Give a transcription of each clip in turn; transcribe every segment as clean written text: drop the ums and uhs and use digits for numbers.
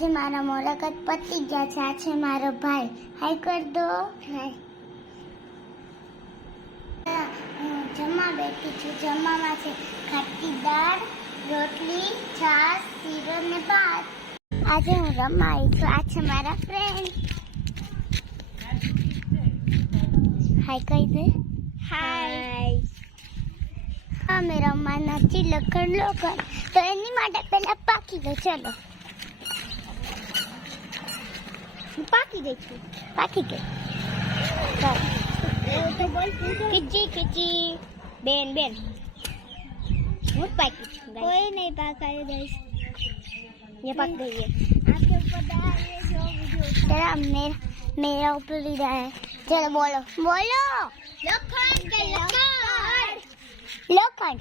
આજે મારા મુલાકાત પતી ગયા છે. આ છે મારો ભાઈ. હાય કર દો. હાય. હું જમવા બેઠી છું. જમવામાં છે ખાટી દાળ, રોટલી, છાશ, શીરો ને ભાત. આજે હું રમવા આવી છું. આ છે મારા ફ્રેન્ડ. હાય કહી દે. હાય. અમે રમવા નથી લખણ તો એની માટે પહેલા પાકી દો. ચલો પાકી દે છું. પાકી ગઈ. ખીચી ખીચી બેન બેન હું પાકી છું. કોઈ નહીં પાકાયું દઈશ. ये पक गई है. आपके ऊपर डाल ये जो वीडियो तेरा मेरा ऊपर ही रहा है. चलो बोलो बोलो. लोखंड के लोखंड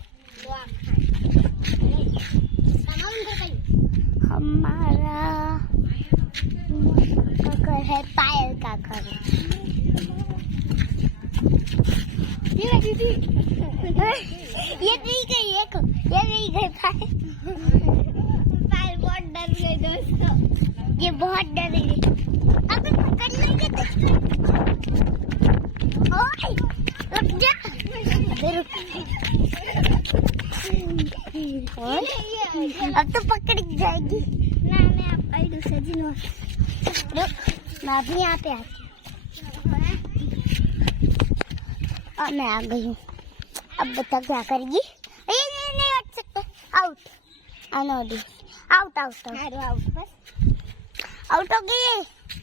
हमारा का घर है पायल का घर. ये भी गई. देखो ये भी गई पायल. पायल बहुत डर गई दोस्तों. ये बहुत डर गई. अब पकड़ लेंगे तो ओए रुक जा. अब तो पकड़ जाएगी ना. मैं आप आई दूसरे दिन रुक. मैं अभी यहाँ पे आती हूँ. अब मैं आ गई हूँ. अब बता क्या करेगी. ये नहीं हट सकता. आउट. Out out out. बस आउट हो गई.